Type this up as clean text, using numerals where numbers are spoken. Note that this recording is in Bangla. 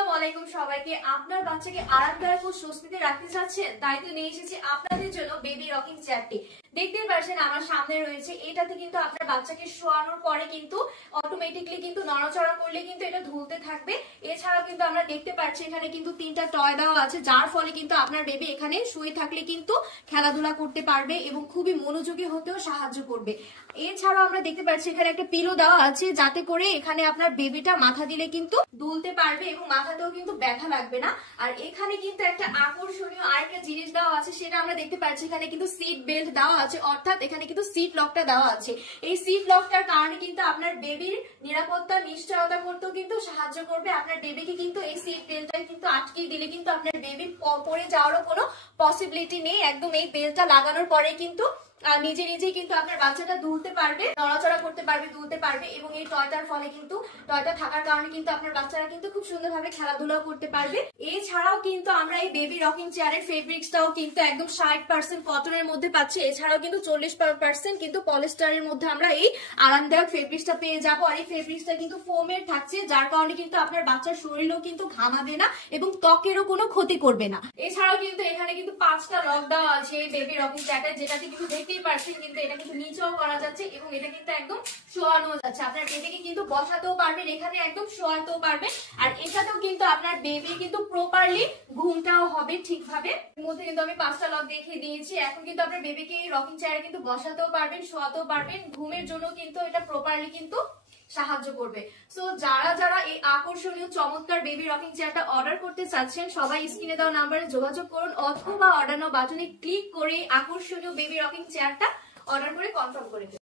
আসসালামু আলাইকুম সবাইকে। আপনার বাচ্চাকে আরামদায়ক ও স্বস্তিতে রাখতে চাচ্ছেন, তাই তো নিয়ে এসেছি আপনাদের জন্য বেবি রকিং চেয়ারটি। দেখতেই পাচ্ছেন আমার সামনে রয়েছে। এটাতে কিন্তু আপনার বাচ্চাকে শোয়ানোর পরে কিন্তু অটোমেটিকলি কিন্তু নড়াচড়া করলে কিন্তু এটা ঝুলতে থাকবে। এছাড়াও কিন্তু আমরা দেখতে পাচ্ছি এখানে কিন্তু 3টা টয় দেওয়া আছে, যার ফলে কিন্তু আপনার বেবি এখানে শুয়ে থাকলে কিন্তু খেলাধুলা করতে পারবে এবং খুবই মনোযোগী হতেও সাহায্য করবে। এছাড়াও আমরা দেখতে পাচ্ছি এখানে একটা পিলো দেওয়া আছে, যাতে করে এখানে আপনার বেবিটা মাথা দিলে কিন্তু দুলতে পারবে এবং মাথাতেও কিন্তু ব্যথা লাগবে না। আর এখানে কিন্তু একটা আকর্ষণীয় আরেকটা জিনিস দেওয়া আছে, সেটা আমরা দেখতে পাচ্ছি এখানে কিন্তু সিট বেল্ট দেওয়া আছে, অর্থাৎ এখানে কিন্তু সিট লকটা দেওয়া আছে। এই সিট লকটার কারণে কিন্তু আপনার বেবির নিরাপত্তা নিশ্চয়তা করতেও কিন্তু সাহায্য করবে। আপনার বেবিকে কিন্তু এই সিট বেল্টটা কিন্তু আটকে দিলে কিন্তু আপনার বেবি পড়ে যাওয়ারও কোনো পসিবিলিটি নেই। একদম এই বেল্টটা লাগানোর পরে কিন্তু নিজে নিজেই কিন্তু আপনার বাচ্চাটা দুলতে পারবে, নড়াচড়া করতে পারবে, দুলতে পারবে এবং এই টয়টার ফলে কিন্তু টয়টা থাকার কারণে কিন্তু আপনার বাচ্চারা কিন্তু খুব সুন্দরভাবে খেলাধুলাও করতে পারবে। এছাড়াও কিন্তু আমরা এই বেবি রকিং চেয়ারের ফেব্রিক্সটাও কিন্তু একদম 60% কটনের মধ্যে পাচ্ছি। এছাড়াও কিন্তু 40% কিন্তু পলিস্টারের মধ্যে আমরা এই আরামদায়ক ফেব্রিক্সটা পেয়ে যাবো। আর এই ফেব্রিক্সটা কিন্তু ফোমের থাকছে, যার কারণে কিন্তু আপনার বাচ্চার শরীরেও কিন্তু ঘামাবে না এবং ত্বকেরও কোনো ক্ষতি করবে না। এছাড়াও কিন্তু এখানে কিন্তু 5টা লক দেওয়া আছে এই বেবি রকিং চেয়ারটা, যেটাতে কিন্তু দেখতেই পাচ্ছেন কিন্তু এটা কিন্তু নিচেও করা যাচ্ছে এবং এটা কিন্তু একদম শোয়ানো যাচ্ছে। আপনার বেবিকে কিন্তু বসাতেও পারবেন, এখানে একদম শোয়াতেও পারবেন। আর এটাতেও কিন্তু আপনার বেবি কিন্তু প্রপারলি ঘুমটাও হবে ঠিকভাবে। এর মধ্যে কিন্তু আমি 5টা লক দেখিয়ে দিয়েছি। এখন কিন্তু আপনার বেবিকে এই রকিং চেয়ারে কিন্তু বসাতেও পারবেন, শোয়াতেও পারবেন। ঘুমের জন্য কিন্তু এটা প্রপারলি কিন্তু সাহায্য করবে। সো যারা যারা এই আকর্ষণীয় চমৎকার বেবি রকিং চেয়ারটা অর্ডার করতে চাচ্ছেন, সবাই স্ক্রিনে দেওয়া নাম্বারে যোগাযোগ করুন অথবা অর্ডার নাও বাটনে ক্লিক করে আকর্ষণীয় বেবি রকিং চেয়ারটা অর্ডার করে কনফার্ম করে দিন।